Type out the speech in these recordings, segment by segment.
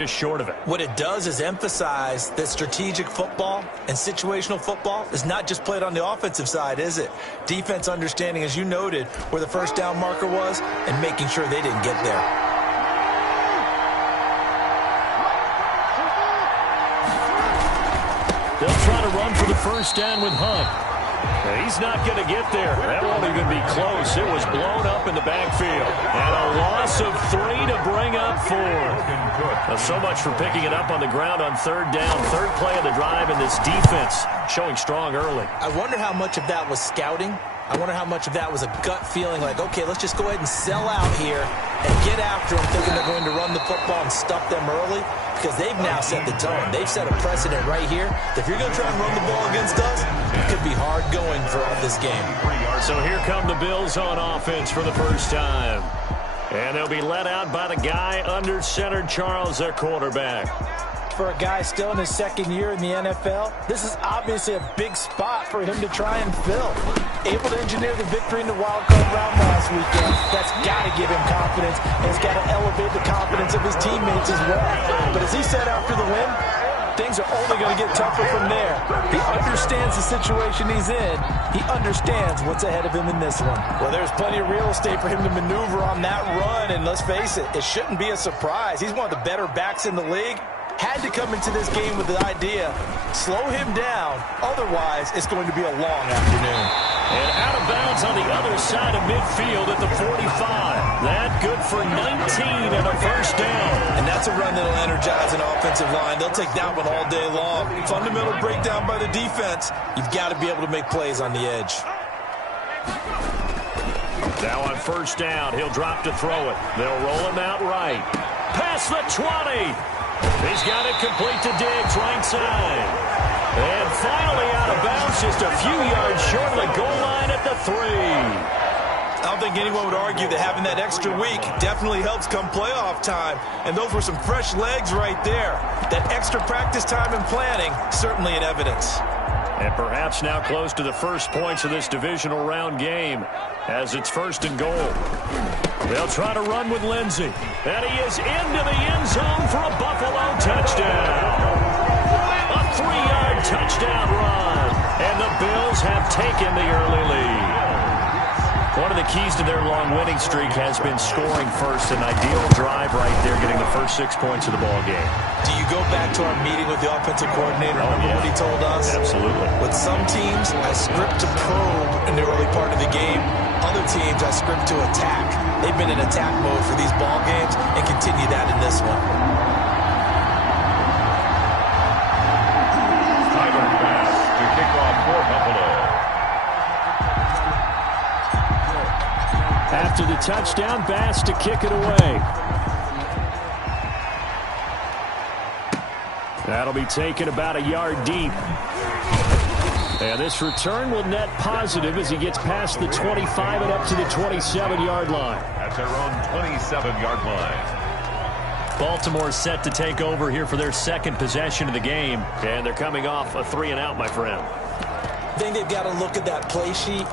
just short of it. What it does is emphasize that strategic football and situational football is not just played on the offensive side, is it? Defense understanding, as you noted, where the first down marker was and making sure they didn't get there. They'll try to run for the first down with Hunt. He's not going to get there. That won't even be close. It was blown up in the backfield. And a loss of 3 to bring up 4. So much for picking it up on the ground on third down. Third play of the drive, and this defense showing strong early. I wonder how much of that was scouting. I wonder how much of that was a gut feeling like, okay, let's just go ahead and sell out here and get after them, thinking they're going to run the football and stuff them early, because they've now set the tone. They've set a precedent right here. If you're going to try and run the ball against us, it could be hard going throughout this game. So here come the Bills on offense for the first time. And they'll be led out by the guy under center, Charles, their quarterback. For a guy still in his second year in the NFL, this is obviously a big spot for him to try and fill. Able to engineer the victory in the wild card round last weekend, that's got to give him confidence, and it's got to elevate the confidence of his teammates as well. But as he said after the win, things are only going to get tougher from there. He understands the situation he's in. He understands what's ahead of him in this one. Well, there's plenty of real estate for him to maneuver on that run, and let's face it, it shouldn't be a surprise. He's one of the better backs in the league. Had to come into this game with the idea, slow him down, otherwise it's going to be a long afternoon. And out of bounds on the other side of midfield at the 45. That good for 19 and a first down. And that's a run that'll energize an offensive line. They'll take that one all day long. Fundamental breakdown by the defense. You've got to be able to make plays on the edge. Now on first down, he'll drop to throw it. They'll roll him out right. Past the 20. He's got it complete to Diggs, right side. And finally out of bounds, just a few yards short of the goal line at the 3. I don't think anyone would argue that having that extra week definitely helps come playoff time. And those were some fresh legs right there. That extra practice time and planning, certainly in evidence. And perhaps now close to the first points of this divisional round game as it's first and goal. They'll try to run with Lindsey. And he is into the end zone for a Buffalo touchdown. A 3-yard touchdown run. And the Bills have taken the early lead. One of the keys to their long winning streak has been scoring first. An ideal drive right there, getting the first 6 points of the ball game. Do you go back to our meeting with the offensive coordinator? Remember what he told us? Absolutely. With some teams, I script to probe in the early part of the game. Other teams, I script to attack. They've been in attack mode for these ball games and continue that in this one. Tyler Bass to kick off for Buffalo. After the touchdown, Bass to kick it away. That'll be taken about a yard deep. And this return will net positive as he gets past the 25 and up to the 27-yard line. At their own 27-yard line. Baltimore set to take over here for their second possession of the game. And they're coming off a 3-and-out, my friend. I think they've got to look at that play sheet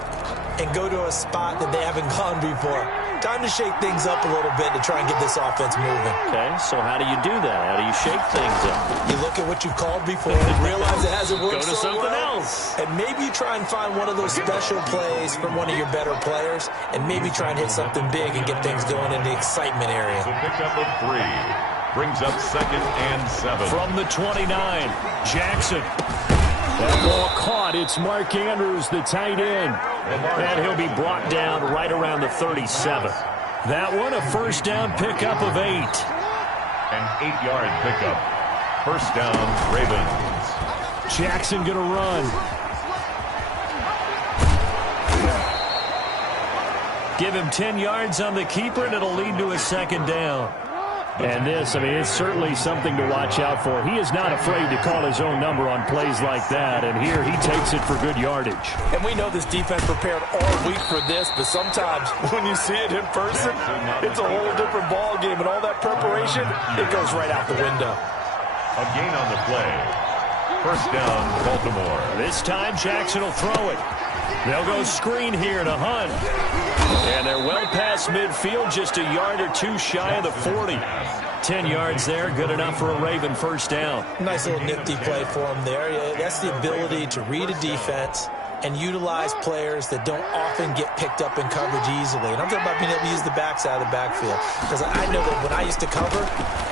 and go to a spot that they haven't gone before. Time to shake things up a little bit to try and get this offense moving. Okay, so how do you do that? How do you shake things up? You look at what you've called before, realize it hasn't worked Go to so something well, else. and maybe you try and find one of those special plays from one of your better players, and maybe try and hit something big and get things going in the excitement area. The pickup of 3 brings up 2nd and 7. From the 29, Jackson. That ball caught. It's Mark Andrews, the tight end. And he'll be brought down right around the 37. That one, a first down pickup of 8. An 8-yard pickup. First down, Ravens. Jackson going to run. Give him 10 yards on the keeper, and it'll lead to a second down. And this, I mean, it's certainly something to watch out for. He is not afraid to call his own number on plays like that, and here he takes it for good yardage. And we know this defense prepared all week for this, but sometimes when you see it in person, it's a whole different ball game, and all that preparation, it goes right out the window. A gain on the play. First down, Baltimore. This time, Jackson will throw it. They'll go screen here to Hunt. And they're well past midfield, just a yard or two shy of the 40. 10 yards there, good enough for a Raven first down. Nice little nifty play for him there. Yeah, that's the ability to read a defense and utilize players that don't often get picked up in coverage easily. And I'm talking about being able to use the backside of the backfield. Because I know that when I used to cover,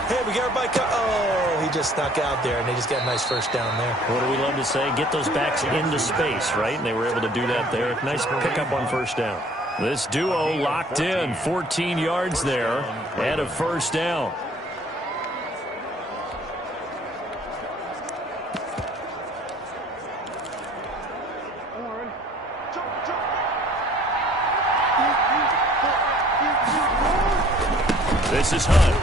hey, we got everybody oh, he just snuck out there, and they just got a nice first down there. What do we love to say? Get those backs into space, right? And they were able to do that there. Nice pickup on first down. This duo locked in, 14 yards there, and a first down. This is Hunt.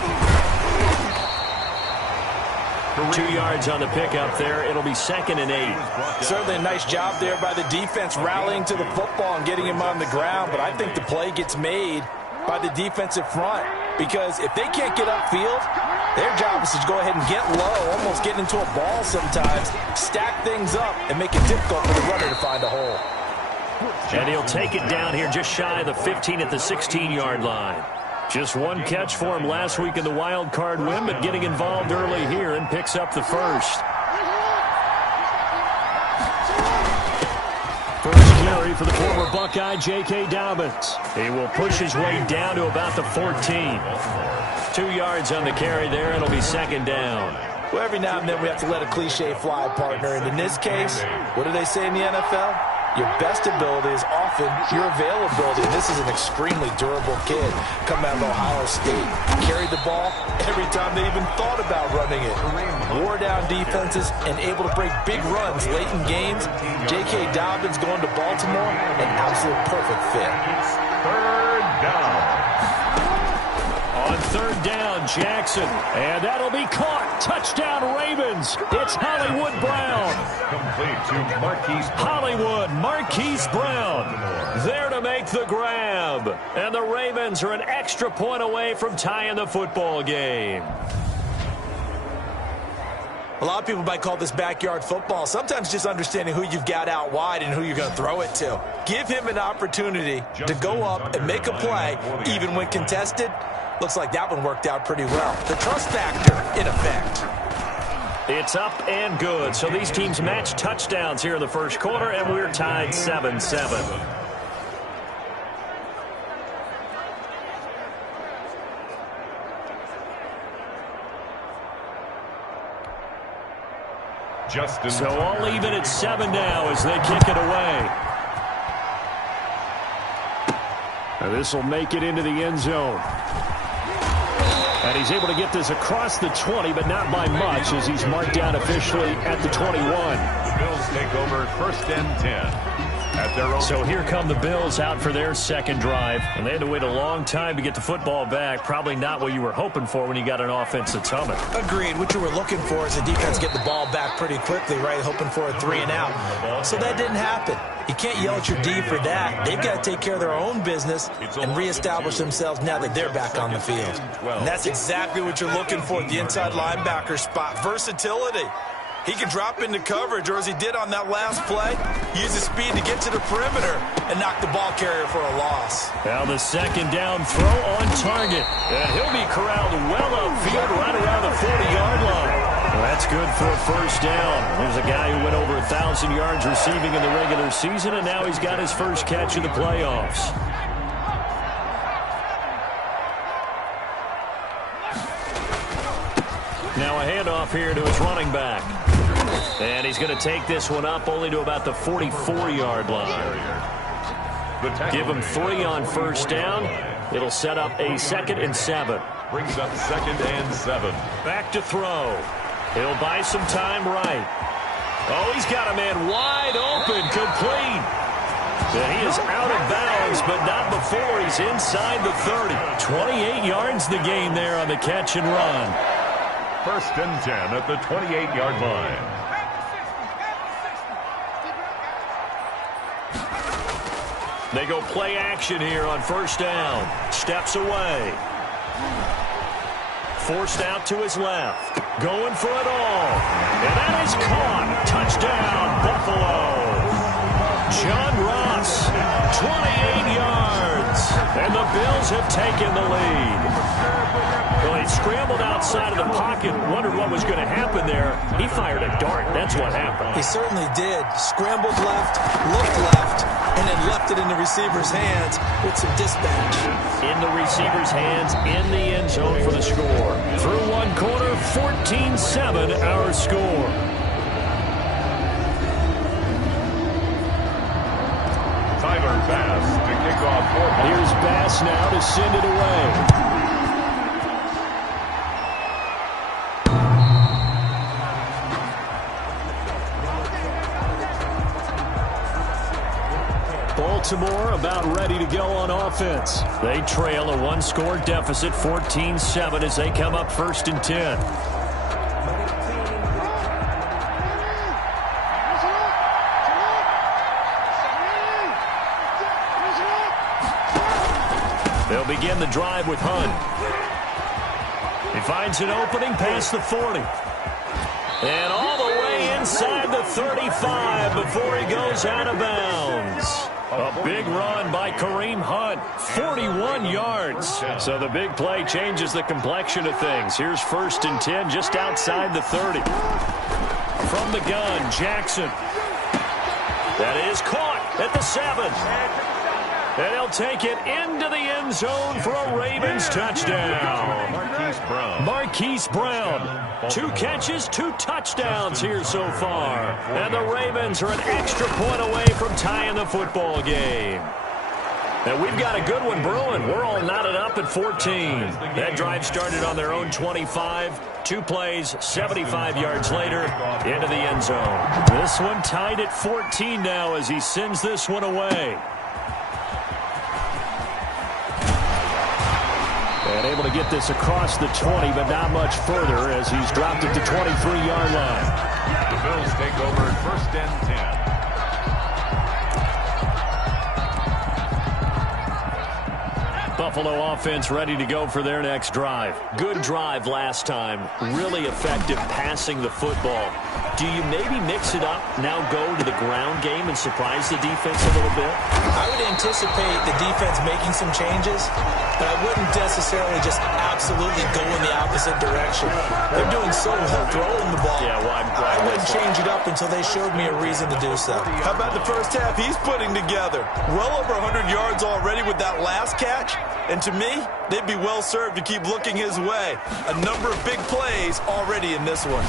2 yards on the pickup there. It'll be 2nd and 8. Certainly a nice job there by the defense rallying to the football and getting him on the ground. But I think the play gets made by the defensive front. Because if they can't get upfield, their job is to go ahead and get low, almost get into a ball sometimes, stack things up, and make it difficult for the runner to find a hole. And he'll take it down here just shy of the 15 at the 16-yard line. Just one catch for him last week in the wild card win, but getting involved early here and picks up the first. First carry for the former Buckeye, J.K. Dobbins. He will push his way down to about the 14. 2 yards on the carry there. It'll be 2nd down. Well, every now and then we have to let a cliche fly, partner. And in this case, what do they say in the NFL? Your best ability is often your availability. And this is an extremely durable kid coming out of Ohio State. Carried the ball every time they even thought about running it. Wore down defenses and able to break big runs late in games. J.K. Dobbins going to Baltimore, an absolute perfect fit. 3rd down. On 3rd down, Jackson. And that'll be caught. Touchdown, Ravens. It's Hollywood Brown. Complete to Marquise Brown. Hollywood, Marquise Brown. There to make the grab. And the Ravens are an extra point away from tying the football game. A lot of people might call this backyard football. Sometimes just understanding who you've got out wide and who you're going to throw it to. Give him an opportunity to go up and make a play, even when contested. Looks like that one worked out pretty well. The trust factor in effect. It's up and good. So these teams match touchdowns here in the first quarter, and we're tied 7-7. Justin. So all even at 7 now as they kick it away. Now this will make it into the end zone. And he's able to get this across the 20, but not by much as he's marked down officially at the 21. The Bills take over 1st and 10. At their own. So here come the Bills out for their second drive. And they had to wait a long time to get the football back. Probably not what you were hoping for when you got an offense that's humming. Agreed. What you were looking for is the defense get the ball back pretty quickly, right? Hoping for a 3 and out. So that didn't happen. You can't yell at your D for that. They've got to take care of their own business and reestablish themselves now that they're back on the field. And that's exactly what you're looking for at the inside linebacker spot. Versatility. He can drop into coverage, or as he did on that last play, use his speed to get to the perimeter and knock the ball carrier for a loss. Now the 2nd down throw on target. And he'll be corralled well upfield right around the 40-yard line. Well, that's good for a first down. There's a guy who went over 1,000 yards receiving in the regular season, and now he's got his first catch in the playoffs. Now a handoff here to his running back. And he's going to take this one up only to about the 44-yard line. Give him 3 on first down. It'll set up a 2nd and 7. Brings up 2nd and 7. Back to throw. He'll buy some time right. Oh, he's got a man wide open, complete. And he is out of bounds, but not before he's inside the 30. 28 yards the gain there on the catch and run. 1st and 10 at the 28-yard line. They go play action here on first down. Steps away. Forced out to his left. Going for it all. And that is caught. Touchdown, Buffalo. John Ross, 28 yards. And the Bills have taken the lead. Well, he scrambled outside of the pocket, wondered what was going to happen there. He fired a dart. That's what happened. He certainly did. Scrambled left, looked left, and then left it in the receiver's hands with some dispatch. In the receiver's hands, in the end zone for the score. Through one quarter, 14-7 our score. Tyler Bass to kick off for Baltimore. Here's Bass now to send it away. Baltimore about ready to go on offense. They trail a one-score deficit, 14-7, as they come up 1st and 10. They'll begin the drive with Hunt. He finds an opening past the 40. And all the way inside the 35 before he goes out of bounds. A big run by Kareem Hunt, 41 yards. So the big play changes the complexion of things. Here's 1st and 10 just outside the 30. From the gun, Jackson. That is caught at the 7. And he'll take it into the end zone for a Ravens touchdown. Marquise Brown. 2 catches, 2 touchdowns here so far. And the Ravens are an extra point away from tying the football game. And we've got a good one brewing. We're all knotted up at 14. That drive started on their own 25. 2 plays, 75 yards later, into the end zone. This one tied at 14 now as he sends this one away. And able to get this across the 20, but not much further as he's dropped at the 23-yard line. The Bills take over at 1st and 10. Buffalo offense ready to go for their next drive. Good drive last time. Really effective passing the football. Do you maybe mix it up, now go to the ground game and surprise the defense a little bit? I would anticipate the defense making some changes, but I wouldn't necessarily just absolutely go in the opposite direction. They're doing so well throwing the ball. Yeah, well, I wouldn't change it up until they showed me a reason to do so. How about the first half he's putting together? Well over 100 yards already with that last catch. And to me, they'd be well served to keep looking his way. A number of big plays already in this one.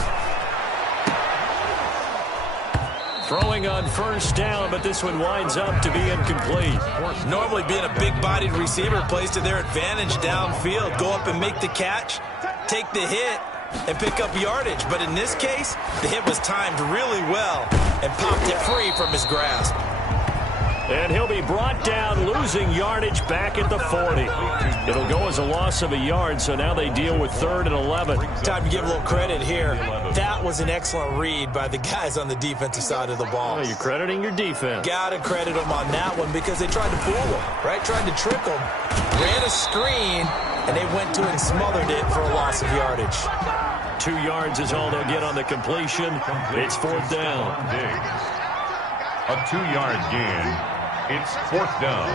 Throwing on 1st down, but this one winds up to be incomplete. Normally being a big-bodied receiver plays to their advantage downfield. Go up and make the catch, take the hit, and pick up yardage. But in this case, the hit was timed really well and popped it free from his grasp. And he'll be brought down, losing yardage back at the 40. It'll go as a loss of a yard, so now they deal with 3rd and 11. Time to give a little credit here. That was an excellent read by the guys on the defensive side of the ball. Oh, you're crediting your defense. Gotta credit them on that one because they tried to fool him, right? Tried to trick him. Ran a screen, and they went to it and smothered it for a loss of yardage. 2 yards is all they'll get on the completion. It's 4th down. A 2-yard gain. It's 4th down.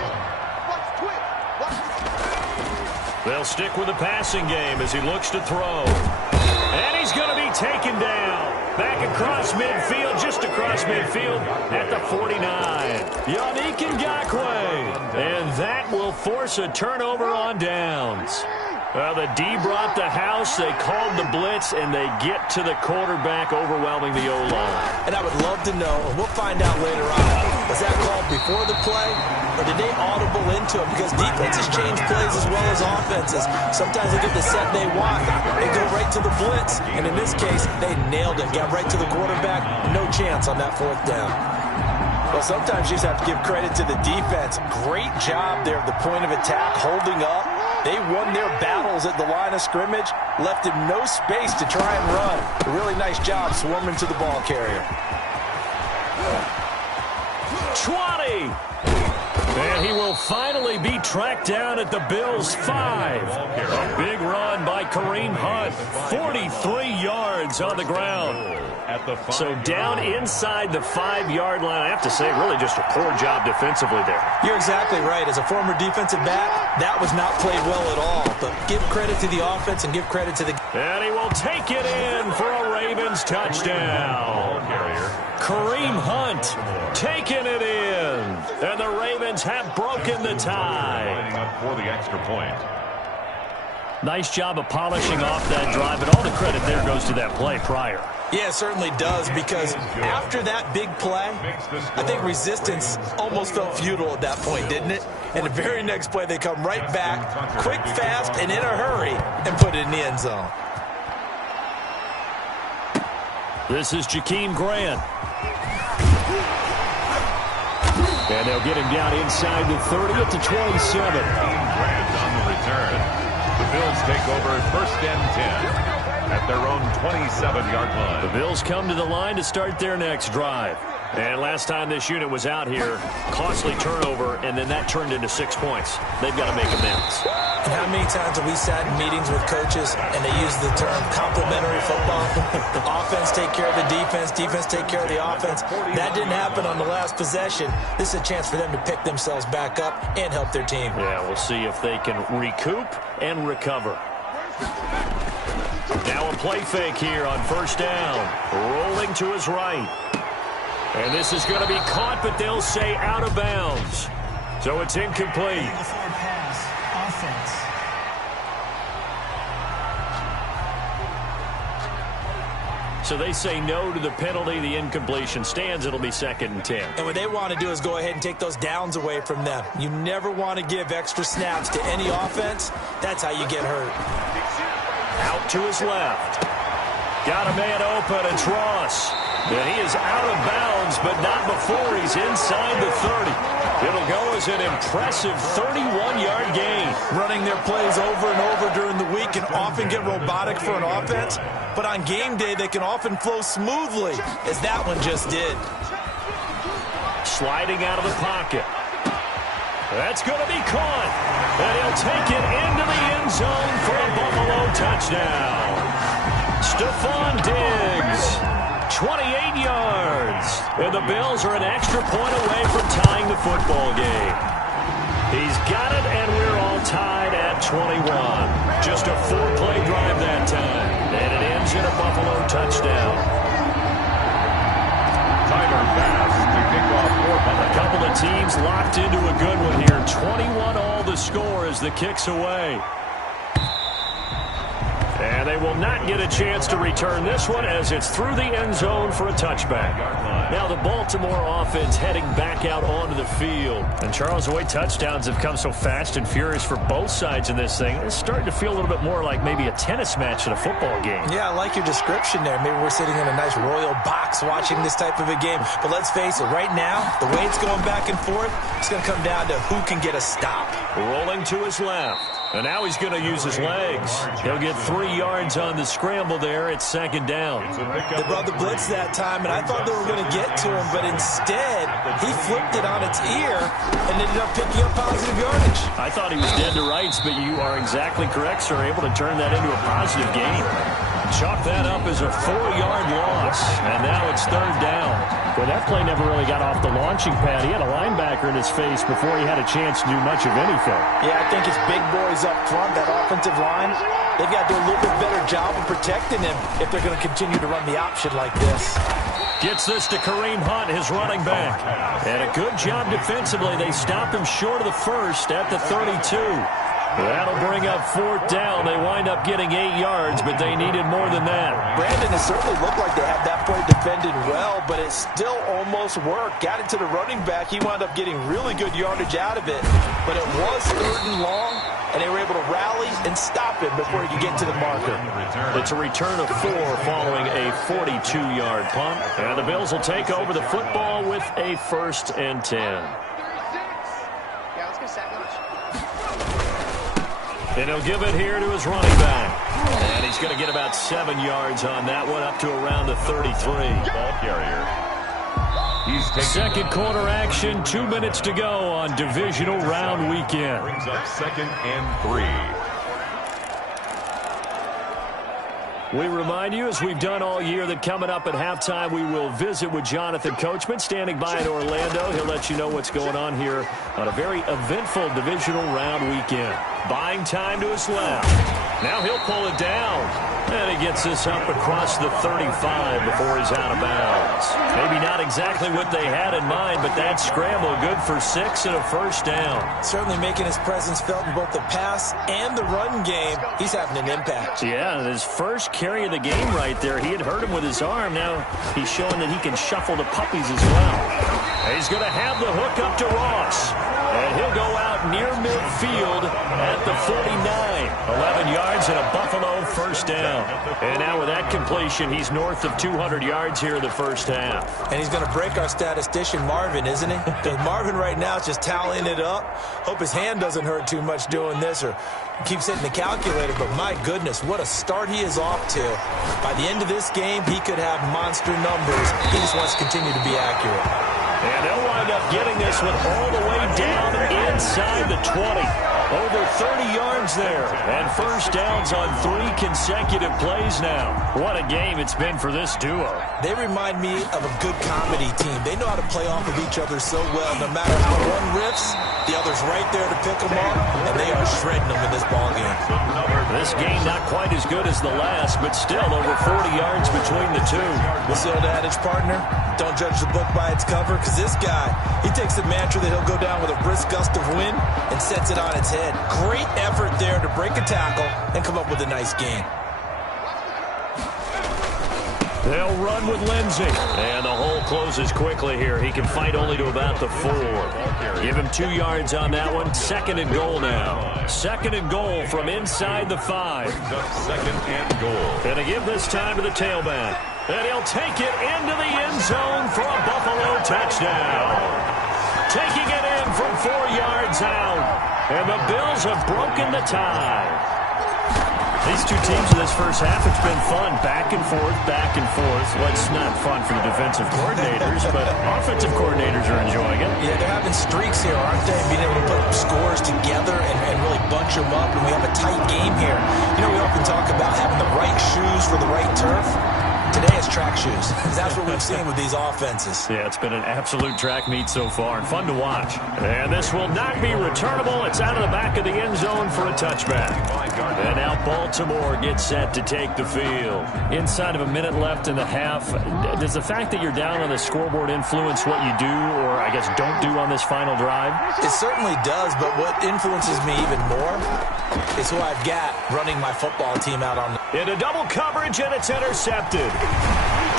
They'll stick with the passing game as he looks to throw. And he's going to be taken down. Back across midfield, just across midfield at the 49. Yannick Ngakoue. And that will force a turnover on downs. The D brought the house, they called the blitz, and they get to the quarterback, overwhelming the O-line. And I would love to know, and we'll find out later on, was that called before the play, or did they audible into it? Because defenses change plays as well as offenses. Sometimes they get the set they want, they go right to the blitz, and in this case, they nailed it, got right to the quarterback, no chance on that 4th down. Well, sometimes you just have to give credit to the defense. Great job there at the point of attack, holding up. They won their battles at the line of scrimmage, left him no space to try and run. A really nice job swarming to the ball carrier. 20! And he will finally be tracked down at the Bills' 5. A big run by Kareem Hunt. 43 yards yards on the ground. At the So down inside the 5-yard line. I have to say, really just a poor job defensively there. You're exactly right. As a former defensive back, that was not played well at all. But give credit to the offense and give credit to the... And he will take it in for a Ravens touchdown. Kareem Hunt taking it in. And the Ravens have broken the tie. Lining up for the extra point. Nice job of polishing off that drive, and all the credit there goes to that play prior. Yeah, it certainly does, because after that big play, I think resistance almost felt futile at that point, didn't it? And the very next play, they come right back, quick, fast, and in a hurry, and put it in the end zone. This is Jakeem Grant. And they'll get him down inside the 30 at the 27. Grant on the return. The Bills take over 1st and 10 at their own 27-yard line. The Bills come to the line to start their next drive. And last time this unit was out here, costly turnover, and then that turned into 6 points. They've got to make amends. And how many times have we sat in meetings with coaches and they use the term complementary football? Offense take care of the defense, defense take care of the offense. That didn't happen on the last possession. This is a chance for them to pick themselves back up and help their team. Yeah, we'll see if they can recoup and recover. Now a play fake here on 1st down. Rolling to his right. And this is going to be caught, but they'll say out of bounds. So it's incomplete. So they say no to the penalty. The incompletion stands. It'll be 2nd and 10. And what they want to do is go ahead and take those downs away from them. You never want to give extra snaps to any offense. That's how you get hurt. Out to his left. Got a man open. It's Ross. And he is out of bounds, but not before he's inside the 30. It'll go as an impressive 31-yard gain. Running their plays over and over during the week can often get robotic for an offense, but on game day they can often flow smoothly, as that one just did. Sliding out of the pocket. That's going to be caught. And he'll take it into the end zone for a Buffalo touchdown. Stephon Diggs. 28 yards. And the Bills are an extra point away from tying the football game. He's got it, and we're all tied at 21. Just a 4-play drive that time. And it ends in a Buffalo touchdown. Tyler Bass to kick off for Buffalo. A couple of teams locked into a good one here. 21 all the score as the kick's away. And they will not get a chance to return this one as it's through the end zone for a touchback. Now the Baltimore offense heading back out onto the field. And Charles, the way touchdowns have come so fast and furious for both sides in this thing, it's starting to feel a little bit more like maybe a tennis match at a football game. Yeah, I like your description there. Maybe we're sitting in a nice royal box watching this type of a game. But let's face it, right now, the way it's going back and forth, it's going to come down to who can get a stop. Rolling to his left. And now he's going to use his legs. He'll get 3 yards on the scramble there. It's 2nd down. They brought the blitz that time, and I thought they were going to get to him, but instead, he flipped it on its ear and ended up picking up positive yardage. I thought he was dead to rights, but you are exactly correct, sir. Able to turn that into a positive gain. Chalk that up as a 4-yard loss, and now it's 3rd down. Well, that play never really got off the launching pad. He had a linebacker in his face before he had a chance to do much of anything. Yeah, I think it's big boys up front, that offensive line. They've got to do a little bit better job of protecting him if they're going to continue to run the option like this. Gets this to Kareem Hunt, his running back. And a good job defensively. They stop him short of the first at the 32. That'll bring up 4th down. They wind up getting 8 yards, but they needed more than that. Brandon, it certainly looked like they had that play defended well, but it still almost worked. Got it to the running back. He wound up getting really good yardage out of it, but it was 3rd and long, and they were able to rally and stop him before he could get to the marker. It's a return of 4 following a 42-yard punt, and the Bills will take over the football with a 1st and 10. And he'll give it here to his running back. And he's going to get about 7 yards on that one, up to around the 33. Ball carrier. Second quarter action, 2 minutes to go on divisional round weekend. Brings up 2nd and 3. We remind you, as we've done all year, that coming up at halftime, we will visit with Jonathan Coachman, standing by in Orlando. He'll let you know what's going on here on a very eventful divisional round weekend. Buying time to his left. Now he'll pull it down. And he gets this up across the 35 before he's out of bounds. Maybe not exactly what they had in mind, but that scramble good for 6 and a first down. Certainly making his presence felt in both the pass and the run game. He's having an impact. Yeah, his first carry of the game right there. He had hurt him with his arm. Now he's showing that he can shuffle the puppies as well. And he's going to have the hook up to Ross. And he'll go out near midfield at the 49. 11 yards and a Buffalo first down. And now with that completion, he's north of 200 yards here in the first half. And he's going to break our statistician, Marvin, isn't he? Because Marvin right now is just tallying it up. Hope his hand doesn't hurt too much doing this or keeps hitting the calculator. But my goodness, what a start he is off to. By the end of this game, he could have monster numbers. He just wants to continue to be accurate. And they'll wind up getting this one all the way down inside the 20. Over 30 yards there. And first downs on 3 consecutive plays now. What a game it's been for this duo. They remind me of a good comedy team. They know how to play off of each other so well. No matter how one riffs, the other's right there to pick them up. And they are shredding them in this ballgame. This game not quite as good as the last, but still over 40 yards between the two. What's the old adage, partner? Don't judge the book by its cover, because this guy, he takes the mantra that he'll go down with a brisk gust of wind and sets it on its head. Great effort there to break a tackle and come up with a nice gain. They'll run with Lindsey. And the hole closes quickly here. He can fight only to about the 4. Give him 2 yards on that one. 2nd and goal now. 2nd and goal from inside the 5. Second and goal. And to give this time to the tailback. And he'll take it into the end zone for a Buffalo touchdown. Taking it in from 4 yards out. And the Bills have broken the tie. These two teams in this first half, it's been fun. Back and forth, back and forth. Well, it's not fun for the defensive coordinators, but offensive coordinators are enjoying it. Yeah, they're having streaks here, aren't they? Being able to put scores together and really bunch them up, and we have a tight game here. You know, we often talk about having the right shoes for the right turf. Today it's track shoes. That's what we've seen with these offenses. Yeah, it's been an absolute track meet so far and fun to watch. And this will not be returnable. It's out of the back of the end zone for a touchback. And now Baltimore gets set to take the field. Inside of a minute left in the half, does the fact that you're down on the scoreboard influence what you do or, I guess, don't do on this final drive? It certainly does, but what influences me even more is who I've got running my football team out on. Into double coverage, and it's intercepted.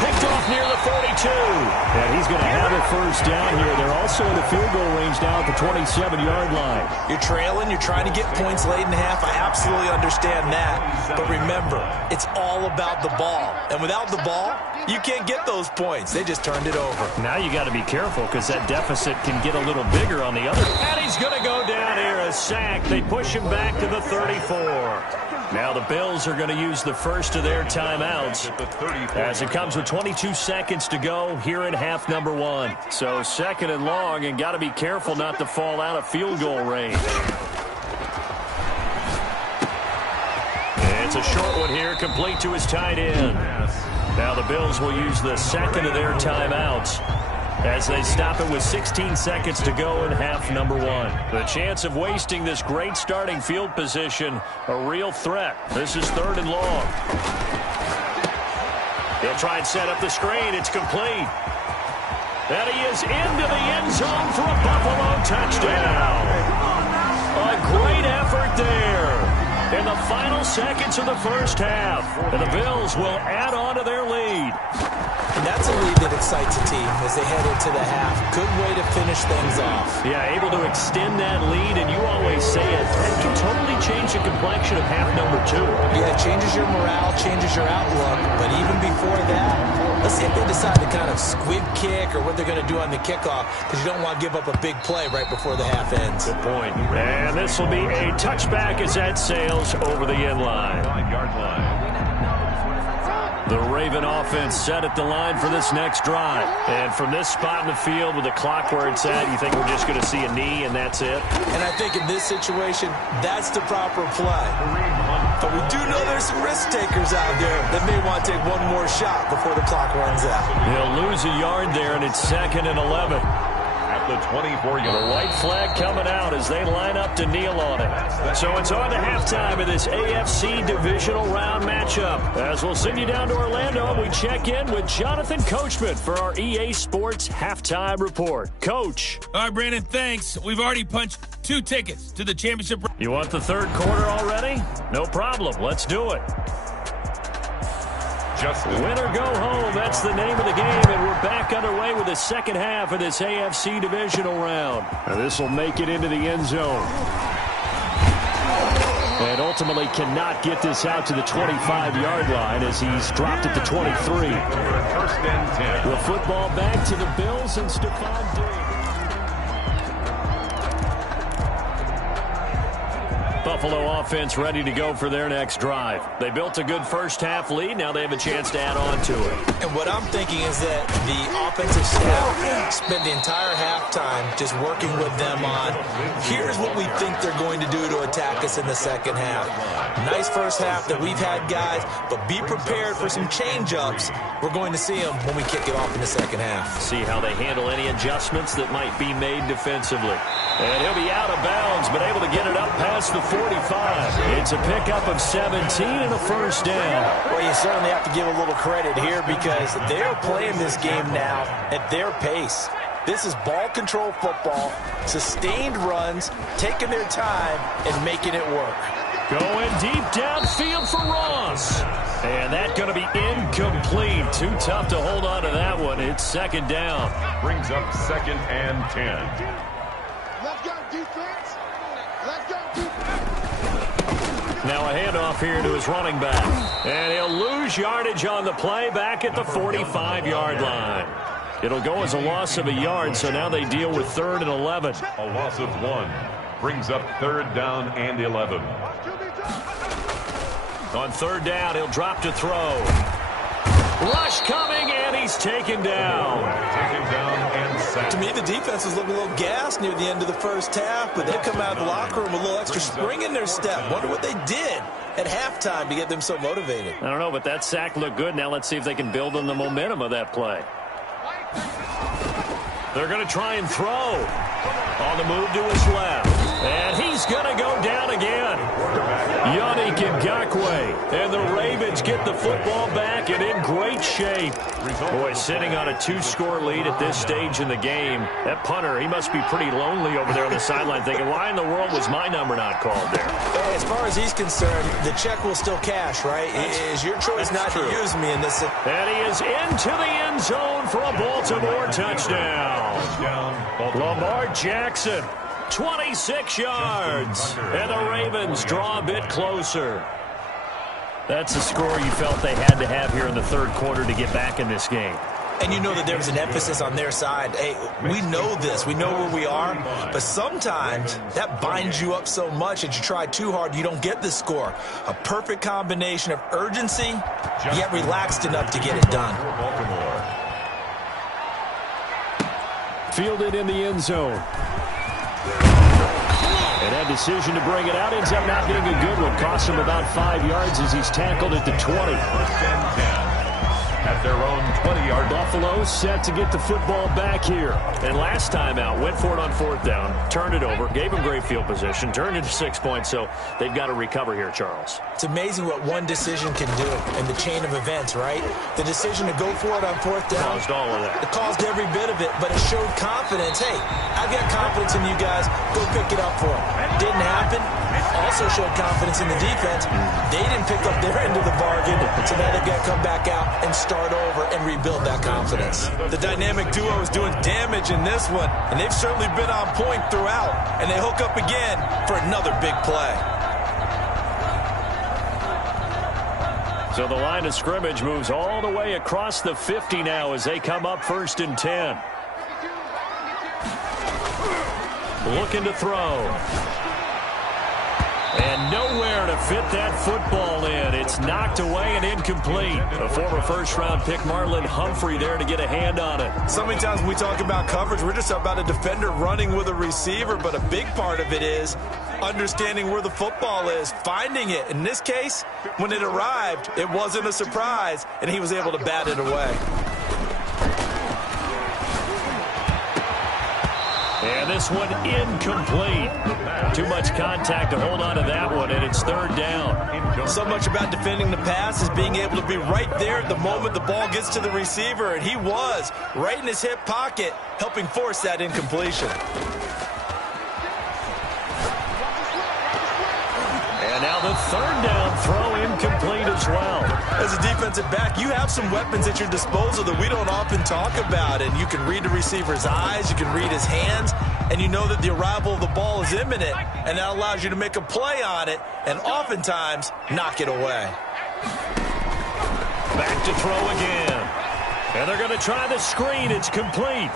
Picked off near the 42. And he's going to have a first down here. They're also in the field goal range now at the 27-yard line. You're trailing. You're trying to get points late in the half. I absolutely understand that. But remember, it's all about the ball. And without the ball, you can't get those points. They just turned it over. Now you got to be careful because that deficit can get a little bigger on the other. And he's going to go down here, a sack. They push him back to the 34. Now the Bills are going to use the first of their timeouts as it comes with 22 seconds to go here in half number 1. So 2nd and long, and got to be careful not to fall out of field goal range. It's a short one here, complete to his tight end. Now the Bills will use the 2nd of their timeouts as they stop it with 16 seconds to go in half number 1. The chance of wasting this great starting field position, a real threat. This is 3rd and long. He'll try and set up the screen. It's complete. And he is into the end zone for a Buffalo touchdown. A great effort there in the final seconds of the first half. And the Bills will add on to their lead. And that's a lead that excites a team as they head into the half. Good way to finish things off. Yeah, able to extend that lead, and you always say it can totally change the complexion of half number 2. Yeah, it changes your morale, changes your outlook. But even before that, let's see if they decide to kind of squib kick or what they're going to do on the kickoff, because you don't want to give up a big play right before the half ends. Good point. And this will be a touchback as that sails over the end line. 9-yard line. The Raven offense set at the line for this next drive. And from this spot in the field with the clock where it's at, you think we're just going to see a knee and that's it? And I think in this situation, that's the proper play. But we do know there's some risk takers out there that may want to take one more shot before the clock runs out. He'll lose a yard there, and it's 2nd and 11. At the 24-yard line. The white flag coming out as they line up to kneel on it. So it's on to halftime of this AFC divisional round matchup. As we'll send you down to Orlando, we check in with Jonathan Coachman for our EA Sports Halftime Report. Coach. All right, Brandon, thanks. We've already punched 2 tickets to the championship. You want the third quarter already? No problem. Let's do it. Win or go home, that's the name of the game, and we're back underway with the second half of this AFC divisional round. Now this will make it into the end zone. And ultimately cannot get this out to the 25-yard line as he's dropped at the 23. First and 10. The football back to the Bills and Stephon Diggs. Buffalo offense ready to go for their next drive. They built a good first-half lead. Now they have a chance to add on to it. And what I'm thinking is that the offensive staff spent the entire halftime just working with them on, here's what we think they're going to do to attack us in the second half. Nice first half that we've had, guys, but be prepared for some change-ups. We're going to see them when we kick it off in the second half. See how they handle any adjustments that might be made defensively. And he'll be out of bounds, but able to get it up past the 45. It's a pickup of 17 and a first down. Well, you certainly have to give a little credit here because they're playing this game now at their pace. This is ball control football, sustained runs, taking their time, and making it work. Going deep downfield for Ross. And that's going to be incomplete. Too tough to hold on to that one. It's second down. Brings up 2nd and 10. Let's go, defense. Let's go, defense. Now a handoff here to his running back. And he'll lose yardage on the play back at the 45-yard line. It'll go as a loss of a yard, so now they deal with 3rd and 11. A loss of 1. Brings up 3rd down and 11. On 3rd down, he'll drop to throw. Rush coming, and he's taken down. Taken down and sacked. To me, the defense was looking a little gassed near the end of the first half, but they come out of the locker room with a little extra spring in their step. Wonder what they did at halftime to get them so motivated. I don't know, but that sack looked good. Now let's see if they can build on the momentum of that play. They're going to try and throw. On the move to his left. And he's going to go down again. Yannick Ngakoue. And the Ravens get the football back and in great shape. Boy, sitting on a 2-score lead at this stage in the game. That punter, he must be pretty lonely over there on the sideline thinking, why in the world was my number not called there? As far as he's concerned, the check will still cash, right? It is your choice not to use me in this. And he is into the end zone for a Baltimore touchdown. Lamar Jackson, 26 yards. And the Ravens draw a bit closer. That's the score you felt they had to have here in the third quarter to get back in this game. And you know that there was an emphasis on their side. Hey, we know this. We know where we are. But sometimes that binds you up so much that you try too hard, you don't get the score. A perfect combination of urgency, yet relaxed enough to get it done. Fielded in the end zone. And that decision to bring it out ends up not being a good one. Costs him about 5 yards as he's tackled at the 20. First and 10. At their own 20-yard. Buffalo set to get the football back here. And last time out, went for it on 4th down, turned it over, gave him great field position, turned it to 6 points, so they've got to recover here, Charles. It's amazing what one decision can do in the chain of events, right? The decision to go for it on 4th down. Caused all of that. It caused every bit of it, but it showed confidence. Hey, I've got confidence in you guys. Go pick it up for them. Didn't happen. Also showed confidence in the defense. They didn't pick up their end of the bargain, so now they've got to come back out and start over and rebuild that confidence. The dynamic duo is doing damage in this one, and they've certainly been on point throughout, and they hook up again for another big play. So the line of scrimmage moves all the way across the 50 now as they come up 1st and 10. Looking to throw. And nowhere to fit that football in. It's knocked away and incomplete. A former first-round pick, Marlon Humphrey, there to get a hand on it. So many times when we talk about coverage, we're just about a defender running with a receiver, but a big part of it is understanding where the football is, finding it. In this case, when it arrived, it wasn't a surprise, and he was able to bat it away. And this one incomplete. Too much contact to hold on to that one, and it's third down. So much about defending the pass is being able to be right there at the moment the ball gets to the receiver, and he was right in his hip pocket, helping force that incompletion. And now the third down throw incomplete as well. As a defensive back, you have some weapons at your disposal that we don't often talk about, and you can read the receiver's eyes, you can read his hands, and you know that the arrival of the ball is imminent, and that allows you to make a play on it and oftentimes knock it away. Back to throw again. And they're going to try the screen. It's complete.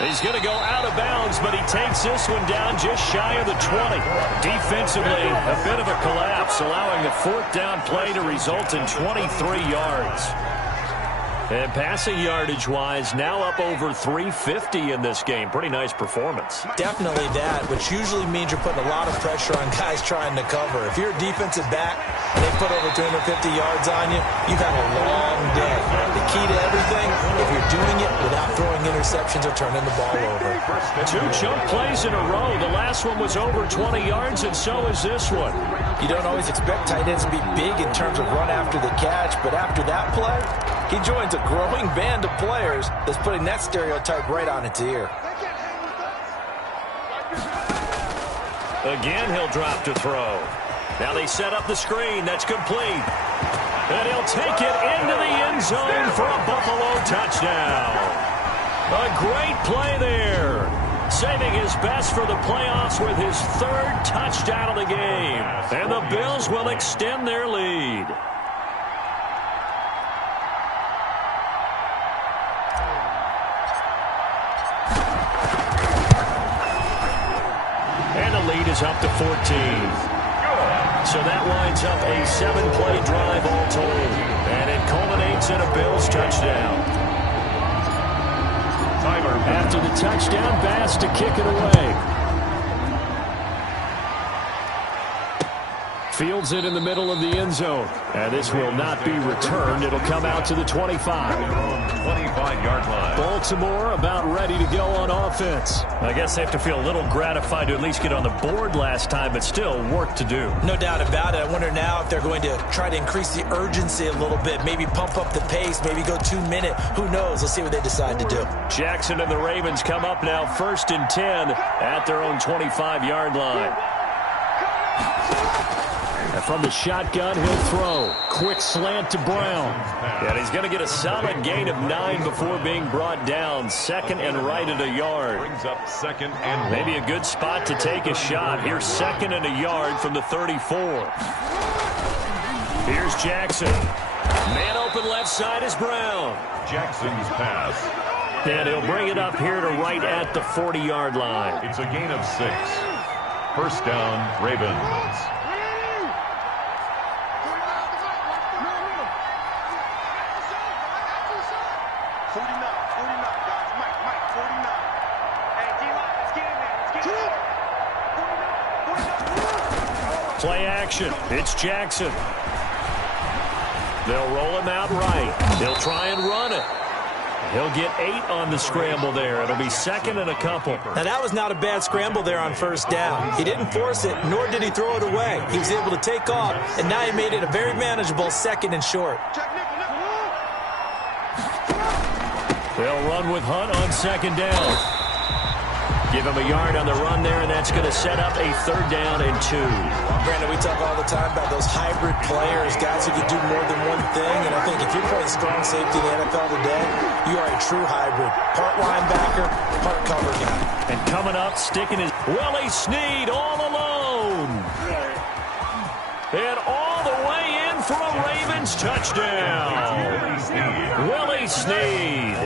He's going to go out of bounds, but he takes this one down just shy of the 20. Defensively, a bit of a collapse, allowing the fourth down play to result in 23 yards. And passing yardage-wise, now up over 350 in this game. Pretty nice performance. Definitely that, which usually means you're putting a lot of pressure on guys trying to cover. If you're a defensive back and they put over 250 yards on you, you've had a long day. The key to everything, if you're doing it without throwing interceptions or turning the ball over. Two chunk plays in a row. The last one was over 20 yards, and so is this one. You don't always expect tight ends to be big in terms of run after the catch, but after that play, he joins a growing band of players that's putting that stereotype right on its ear. Again, he'll drop to throw. Now they set up the screen. That's complete. And he'll take it into the end zone for a Buffalo touchdown. A great play there. Saving his best for the playoffs with his third touchdown of the game. And the Bills will extend their lead. And the lead is up to 14. So that winds up a 7-play drive all told. And it culminates in a Bills touchdown. After the touchdown, Bass to kick it away. Fields it in the middle of the end zone. And this will not be returned. It'll come out to the 25. 25-yard line. Baltimore about ready to go on offense. I guess they have to feel a little gratified to at least get on the board last time, but still work to do. No doubt about it. I wonder now if they're going to try to increase the urgency a little bit, maybe pump up the pace, maybe go 2-minute. Who knows? Let's see what they decide to do. Jackson and the Ravens come up now 1st and 10 at their own 25-yard line. And from the shotgun, he'll throw. Quick slant to Brown. And he's going to get a solid gain of 9 before being brought down. 2nd and right at a yard. Brings up 2nd and maybe a good spot to take a shot. Here's 2nd and a yard from the 34. Here's Jackson. Man open left side is Brown. Jackson's pass. And he'll bring it up here to right at the 40-yard line. It's a gain of 6. First down, Ravens. Play action. It's Jackson. They'll roll him out right. He'll try and run it. He'll get 8 on the scramble there. It'll be 2nd and a couple. Now, that was not a bad scramble there on first down. He didn't force it, nor did he throw it away. He was able to take off, and now he made it a very manageable 2nd and short. They'll run with Hunt on 2nd down. Give him a yard on the run there, and that's going to set up a 3rd down and 2. Brandon, we talk all the time about those hybrid players, guys who can do more than one thing, and I think if you're playing strong safety in the NFL today, you are a true hybrid. Part linebacker, part cover guy. And coming up, sticking his Willie Snead all alone. And all the way in for a Ravens touchdown. Willie Snead,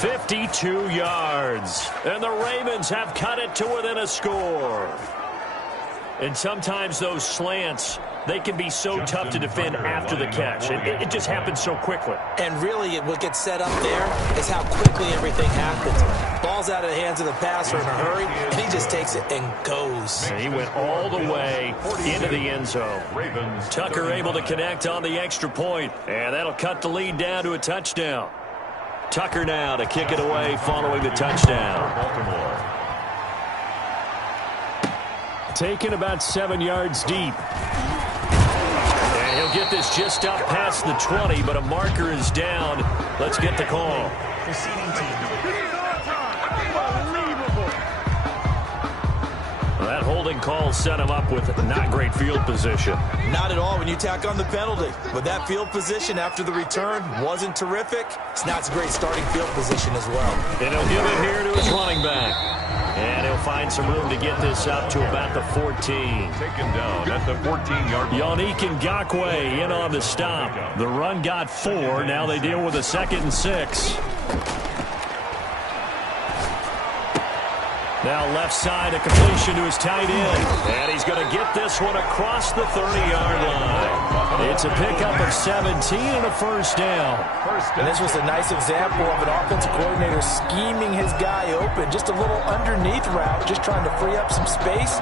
52 yards. And the Ravens have cut it to within a score. And sometimes those slants they can be so tough to defend after the catch. It just happens so quickly. And really, what gets set up there is how quickly everything happens. Ball's out of the hands of the passer in a hurry, and he just takes it and goes. And he went all the way into the end zone. Tucker able to connect on the extra point, and that'll cut the lead down to a touchdown. Tucker now to kick it away following the touchdown. Taken about 7 yards deep. And he'll get this just up past the 20, but a marker is down. Let's get the call. That holding call set him up with not great field position. Not at all when you tack on the penalty. But that field position after the return wasn't terrific. It's not a great starting field position as well. And he'll give it here to his running back. And he'll find some room to get this up to about the 14. Taken down at the 14-yard line. Yannick Ngakoue in on the stop. The run got 4. Now they deal with a 2nd and 6. Now left side, a completion to his tight end. And he's going to get this one across the 30-yard line. It's a pickup of 17 and a first down. And this was a nice example of an offensive coordinator scheming his guy open. Just a little underneath route, just trying to free up some space.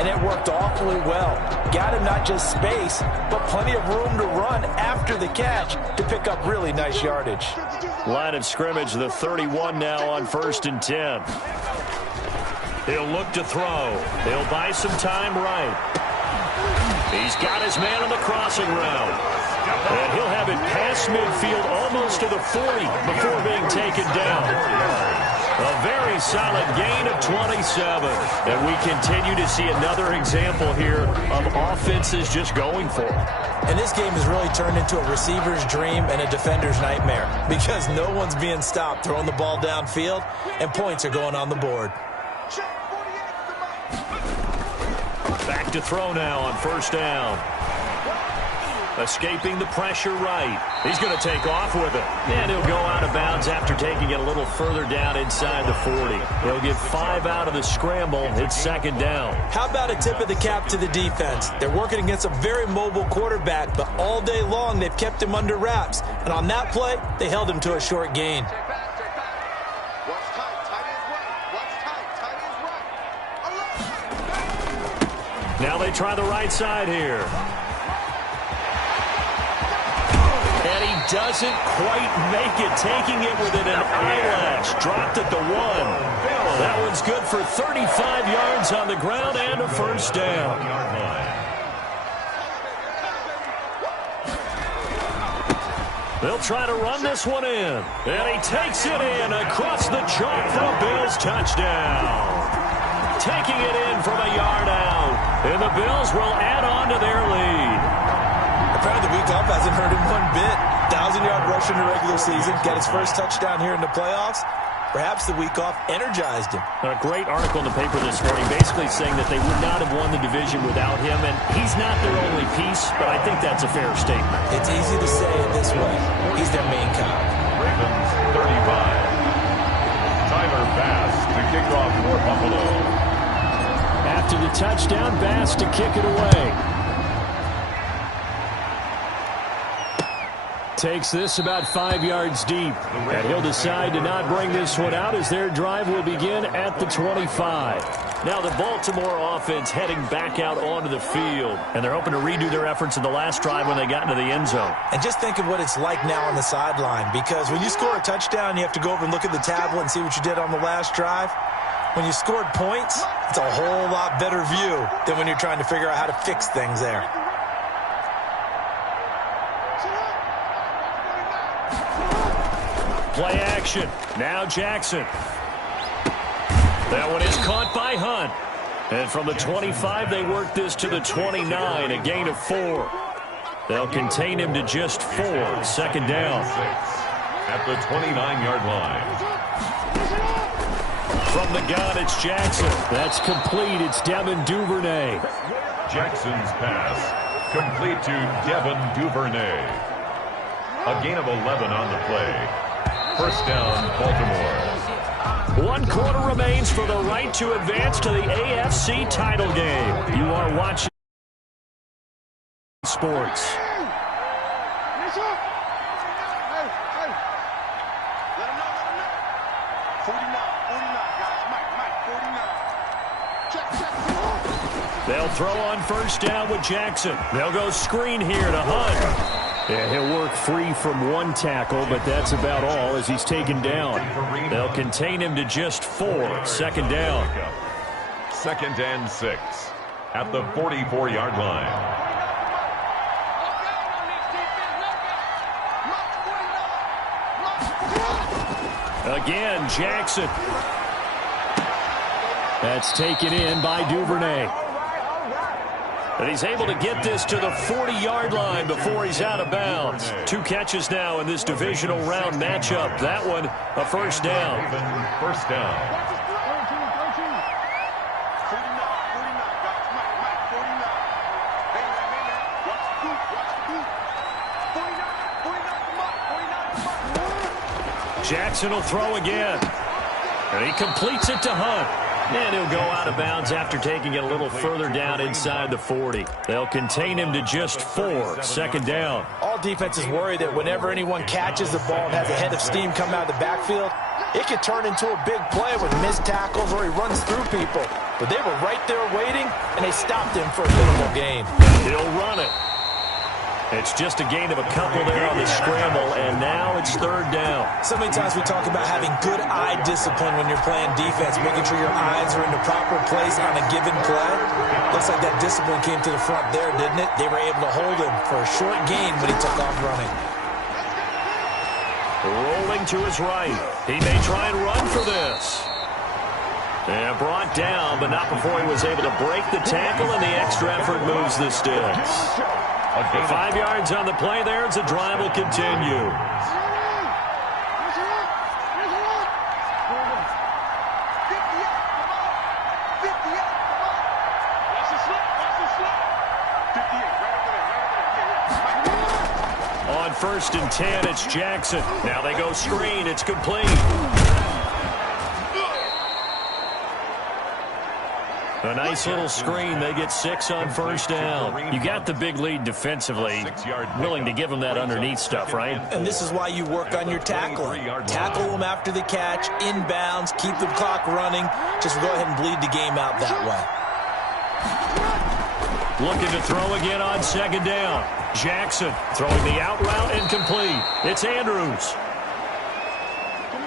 And it worked awfully well. Got him not just space, but plenty of room to run after the catch to pick up really nice yardage. Line of scrimmage, the 31 now on 1st and 10. He'll look to throw. He'll buy some time right. He's got his man on the crossing route. And he'll have it past midfield almost to the 40 before being taken down. A very solid gain of 27. And we continue to see another example here of offenses just going for it. And this game has really turned into a receiver's dream and a defender's nightmare because no one's being stopped throwing the ball downfield, and points are going on the board. Back to throw now on 1st down. Escaping the pressure right. He's going to take off with it. And he'll go out of bounds after taking it a little further down inside the 40. He'll get 5 out of the scramble. It's 2nd down. How about a tip of the cap to the defense? They're working against a very mobile quarterback, but all day long they've kept him under wraps. And on that play, they held him to a short gain. Now they try the right side here. And he doesn't quite make it, taking it within an eyelash. Dropped at the 1. That one's good for 35 yards on the ground and a first down. They'll try to run this one in. And he takes it in across the chalk for a Bills touchdown. Taking it in from a yard out. And the Bills will add on to their lead. Apparently the week off hasn't hurt him one bit. 1,000-yard rush in the regular season. Got his first touchdown here in the playoffs. Perhaps the week off energized him. A great article in the paper this morning basically saying that they would not have won the division without him. And he's not their only piece, but I think that's a fair statement. It's easy to say it this way. He's their main cog. Ravens 35. Tyler Bass to kick off for Buffalo. After the touchdown, Bass to kick it away. Takes this about 5 yards deep. And he'll decide to not bring this one out as their drive will begin at the 25. Now the Baltimore offense heading back out onto the field. And they're hoping to redo their efforts in the last drive when they got into the end zone. And just think of what it's like now on the sideline. Because when you score a touchdown, you have to go over and look at the tablet and see what you did on the last drive. When you scored points, it's a whole lot better view than when you're trying to figure out how to fix things there. Play action. Now Jackson. That one is caught by Hunt. And from the 25, they work this to the 29, a gain of 4. They'll contain him to just 4. 2nd down. At the 29-yard line. From the gun, it's Jackson. That's complete. It's Devin Duvernay. Jackson's pass complete to Devin Duvernay. A gain of 11 on the play. First down, Baltimore. 1 quarter remains for the right to advance to the AFC title game. You are watching Sports. They'll throw on first down with Jackson. They'll go screen here to Hunt. Yeah, he'll work free from one tackle, but that's about all as he's taken down. They'll contain him to just 4. Second down. 2nd and 6 at the 44-yard line. Again, Jackson. That's taken in by Duvernay. And he's able to get this to the 40-yard line before he's out of bounds. 2 catches now in this divisional round matchup. That one, a first down. First down. Jackson will throw again. And he completes it to Hunt. And he'll go out of bounds after taking it a little further down inside the 40. They'll contain him to just 4. Second down. All defenses worry that whenever anyone catches the ball and has a head of steam come out of the backfield, it could turn into a big play with missed tackles or he runs through people. But they were right there waiting, and they stopped him for a minimal gain. He'll run it. It's just a gain of a couple there on the scramble, and now it's third down. So many times we talk about having good eye discipline when you're playing defense, making sure your eyes are in the proper place on a given play. Looks like that discipline came to the front there, didn't it? They were able to hold him for a short gain when he took off running. Rolling to his right. He may try and run for this. And brought down, but not before he was able to break the tackle, and the extra effort moves the sticks. 5 yards on the play there as the drive will continue. On 1st and 10, it's Jackson. Now they go screen. It's complete. A nice little screen. They get 6 on first down. You got the big lead defensively. Willing to give them that underneath stuff, right? And this is why you work on your tackling. Tackle them after the catch, inbounds, keep the clock running. Just go ahead and bleed the game out that way. Looking to throw again on second down. Jackson throwing the out route incomplete. It's Andrews.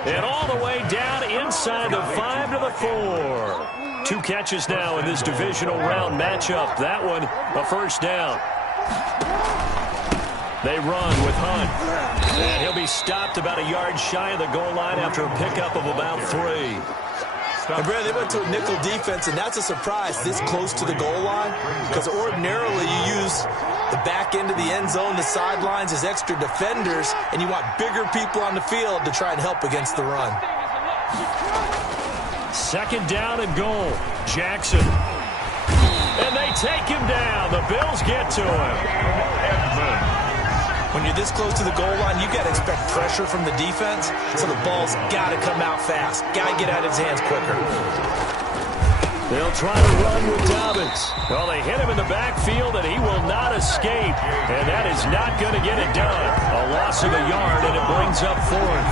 And all the way down inside the 5 to the 4. 2 catches now in this divisional round matchup. That one, a first down. They run with Hunt. And he'll be stopped about a yard shy of the goal line after a pickup of about 3. And Brad, they went to a nickel defense, and that's a surprise this close to the goal line, because ordinarily you use the back end of the end zone, the sidelines as extra defenders, and you want bigger people on the field to try and help against the run. Second down and goal. Jackson. And they take him down. The Bills get to him. When you're this close to the goal line, you got to expect pressure from the defense, so the ball's got to come out fast. Got to get out of his hands quicker. They'll try to run with Dobbins. Well, they hit him in the backfield, and he will not escape. And that is not going to get it done. A loss of a yard, and it brings up 4th.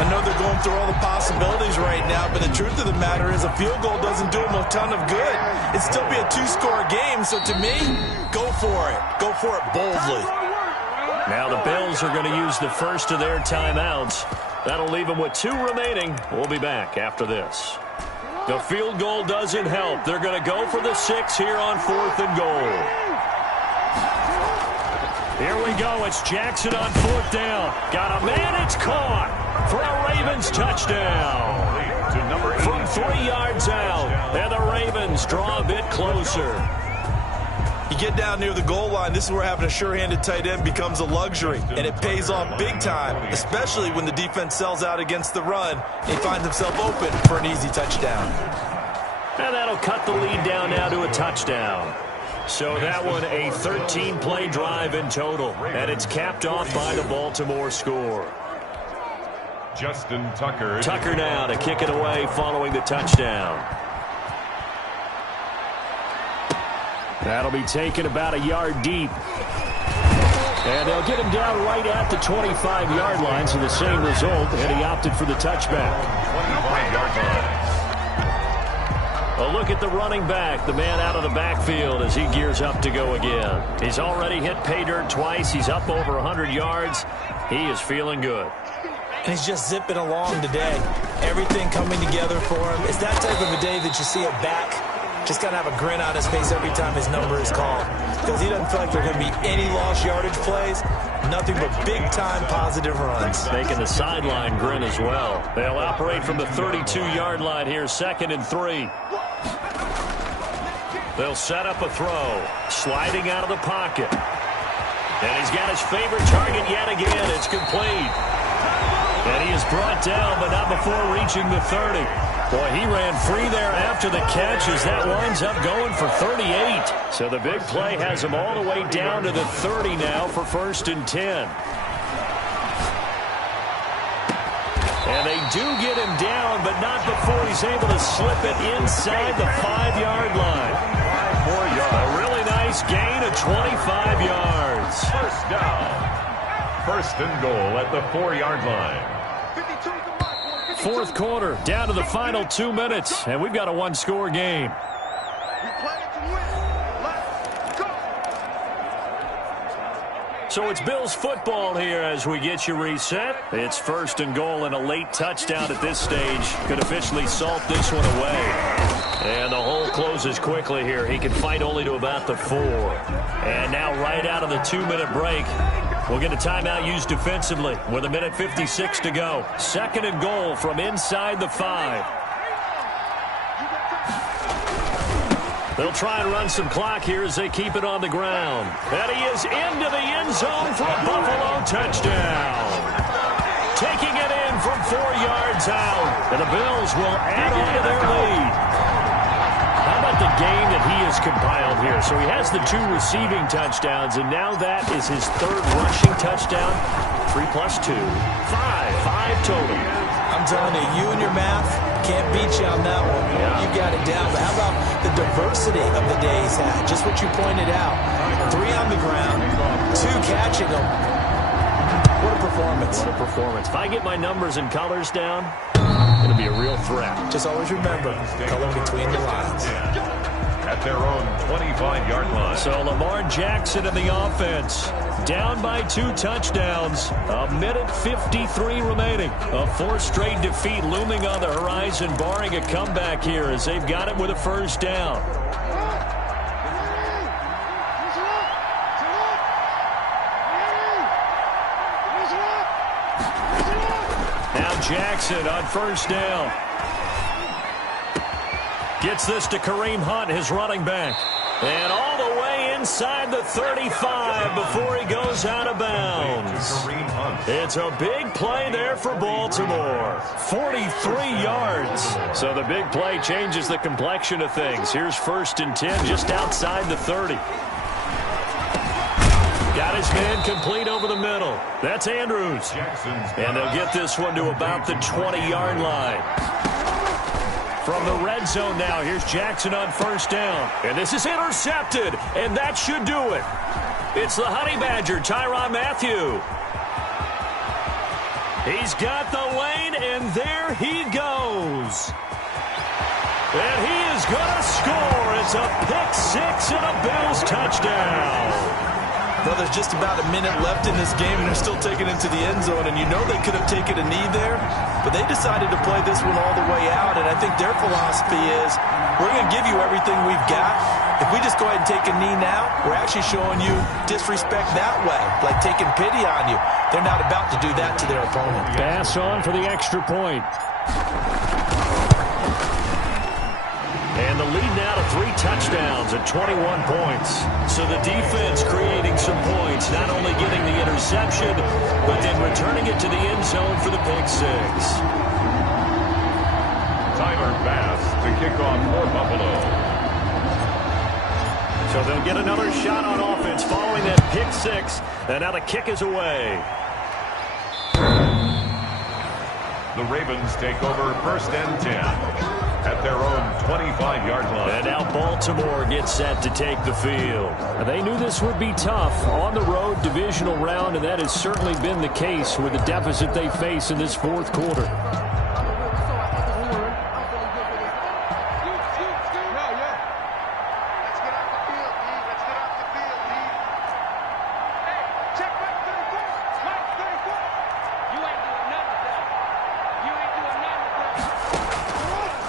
I know they're going through all the possibilities right now, but the truth of the matter is a field goal doesn't do them a ton of good. It'd still be a 2-score game, so to me, go for it. Go for it boldly. Now the Bills are going to use the first of their timeouts. That'll leave them with 2 remaining. We'll be back after this. The field goal doesn't help. They're going to go for the 6 here on 4th and goal. Here we go. It's Jackson on 4th down. Got a man. It's caught for a Ravens touchdown. From 3 yards out. And the Ravens draw a bit closer. You get down near the goal line, this is where having a sure-handed tight end becomes a luxury, and it pays off big time, especially when the defense sells out against the run and he finds himself open for an easy touchdown. And that'll cut the lead down now to a touchdown. So that one, a 13-play drive in total, and it's capped off by the Baltimore score. Justin Tucker. Tucker now to kick it away following the touchdown. That'll be taken about a yard deep. And they'll get him down right at the 25-yard line, so the same result, and he opted for the touchback. 25-yard line. A look at the running back, the man out of the backfield as he gears up to go again. He's already hit pay dirt twice. He's up over 100 yards. He is feeling good. And he's just zipping along today. Everything coming together for him. It's that type of a day that you see a back just got to have a grin on his face every time his number is called, because he doesn't feel like there are going to be any lost yardage plays. Nothing but big-time positive runs. Making the sideline grin as well. They'll operate from the 32-yard line here, 2nd and 3. They'll set up a throw. Sliding out of the pocket. And he's got his favorite target yet again. It's complete. And he is brought down, but not before reaching the 30. Boy, he ran free there after the catch as that winds up going for 38. So the big play has him all the way down to the 30 now for 1st and 10. And they do get him down, but not before he's able to slip it inside the 5-yard line. 5 more yards. A really nice gain of 25 yards. First down. 1st and goal at the 4-yard line. 4th quarter, down to the final 2 minutes, and we've got a one-score game. So it's Bills football here as we get you reset. It's 1st and goal, and a late touchdown at this stage could officially salt this one away. And the hole closes quickly here. He can fight only to about the 4. And now right out of the 2-minute break, we'll get a timeout used defensively with 1:56 to go. 2nd and goal from inside the 5. They'll try and run some clock here as they keep it on the ground. And he is into the end zone for a Buffalo touchdown. Taking it in from 4 yards out. And the Bills will add on to their lead. How about the game that he has compiled here? So he has the 2 receiving touchdowns, and now that is his 3rd rushing touchdown. 3 plus 2, 5 total. I'm telling you, you and your math can't beat you on that one. Yeah. You got it down. But how about the diversity of the day he's had? Just what you pointed out. 3 on the ground, 2 catching them. What a performance. What a performance. If I get my numbers and colors down, it's going to be a real threat. Just always remember, color between the lines. At their own 25-yard line. So Lamar Jackson in the offense. Down by 2 touchdowns. 1:53 remaining. A 4th straight defeat looming on the horizon, barring a comeback here as they've got it with a 1st down. Now Jackson on 1st down. Gets this to Kareem Hunt, his running back. And all the way inside the 35 before he goes out of bounds. It's a big play there for Baltimore. 43 yards. So the big play changes the complexion of things. Here's 1st and 10 just outside the 30. Got his man complete over the middle. That's Andrews. And they'll get this one to about the 20-yard line. From the red zone now, here's Jackson on 1st down. And this is intercepted, and that should do it. It's the Honey Badger, Tyrann Mathieu. He's got the lane, and there he goes. And he is going to score. It's a pick-6 and a Bills touchdown. Well, there's just about a minute left in this game, and they're still taking it to the end zone. And you know they could have taken a knee there, but they decided to play this one all the way out. And I think their philosophy is, we're going to give you everything we've got. If we just go ahead and take a knee now, we're actually showing you disrespect that way, like taking pity on you. They're not about to do that to their opponent. Pass on for the extra point. And the lead now to 3 touchdowns at 21 points. So the defense creating some points, not only getting the interception, but then returning it to the end zone for the pick-6. Tyler Bass to kick off for Buffalo. So they'll get another shot on offense following that pick-6, and now the kick is away. The Ravens take over 1st and 10. at their own 25-yard line. And now Baltimore gets set to take the field. They knew this would be tough on the road divisional round, and that has certainly been the case with the deficit they face in this fourth quarter.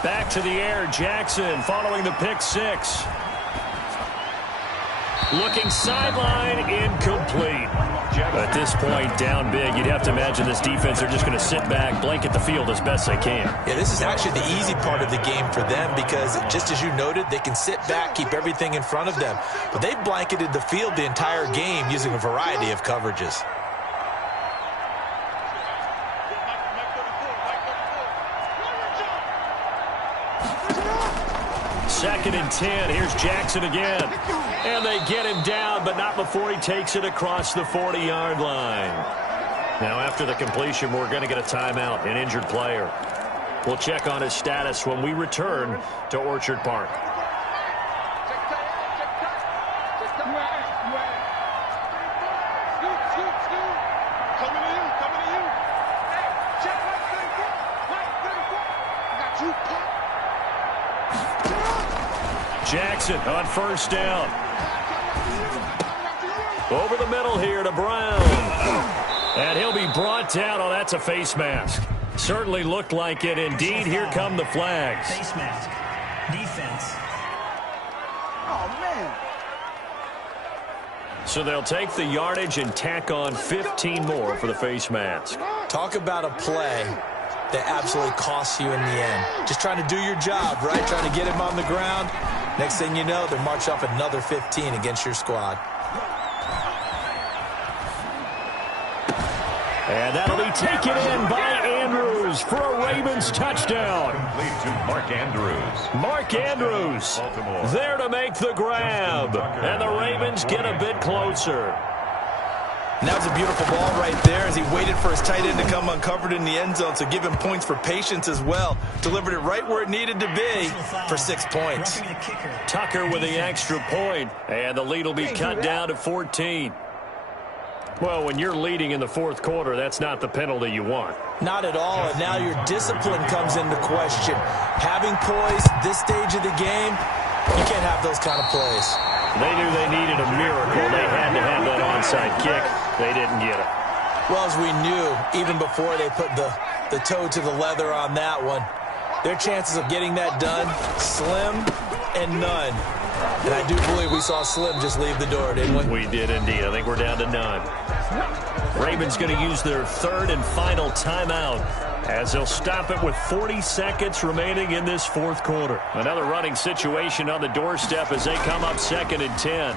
Back to the air, Jackson following the pick six. Looking sideline, incomplete. At this point, down big, you'd have to imagine this defense are just going to sit back, blanket the field as best they can. Yeah, this is actually the easy part of the game for them because, just as you noted, they can sit back, keep everything in front of them. But they've blanketed the field the entire game using a variety of coverages. Second and 10. Here's Jackson again. And they get him down, but not before he takes it across the 40-yard line. Now, after the completion, we're going to get a timeout, an injured player. We'll check on his status when we return to Orchard Park. Jackson on first down. Over the middle here to Brown. And he'll be brought down. Oh, that's a face mask. Certainly looked like it. Indeed, here come the flags. Face mask. Defense. Oh, man. So they'll take the yardage and tack on 15 more for the face mask. Talk about a play that absolutely costs you in the end. Just trying to do your job, right? Trying to get him on the ground. Next thing you know, they're marching off another 15 against your squad. And that'll be taken in by Andrews for a Ravens touchdown. Complete to Mark Andrews. Mark Andrews there to make the grab. And the Ravens get a bit closer. And that was a beautiful ball right there as he waited for his tight end to come uncovered in the end zone, so give him points for patience as well. Delivered it right where it needed to be for 6 points. Tucker with the extra point, and the lead will be cut down to 14. Well, when you're leading in the fourth quarter, that's not the penalty you want. Not at all, and now your discipline comes into question. Having poise this stage of the game, you can't have those kind of plays. They knew they needed a miracle. They had to have that onside kick. They didn't get it. Well, as we knew, even before they put the toe to the leather on that one, their chances of getting that done, slim and none. And I do believe we saw Slim just leave the door, didn't we? We did indeed. I think we're down to none. Ravens going to use their third and final timeout as they'll stop it with 40 seconds remaining in this fourth quarter. Another running situation on the doorstep as they come up 2nd and 10.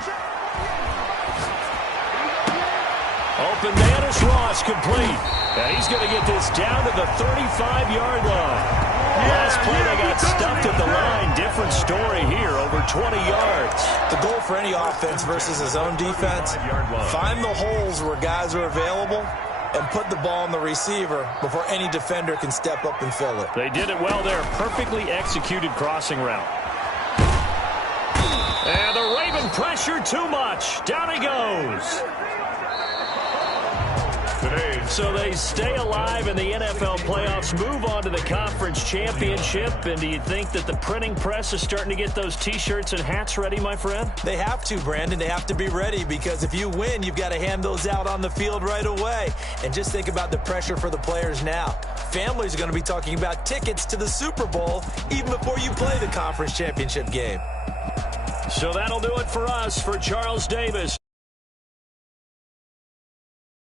Open man is Ross, complete. And he's going to get this down to the 35-yard line. Last play, they got stuffed at the line. Different story here, over 20 yards. The goal for any offense versus his own defense, find the holes where guys are available and put the ball on the receiver before any defender can step up and fill it. They did it well there. Perfectly executed crossing route. And the Raven pressure too much. Down he goes. So they stay alive in the NFL playoffs, move on to the conference championship. And do you think that the printing press is starting to get those T-shirts and hats ready, my friend? They have to, Brandon. They have to be ready because if you win, you've got to hand those out on the field right away. And just think about the pressure for the players now. Families are going to be talking about tickets to the Super Bowl even before you play the conference championship game. So that'll do it for us. For Charles Davis.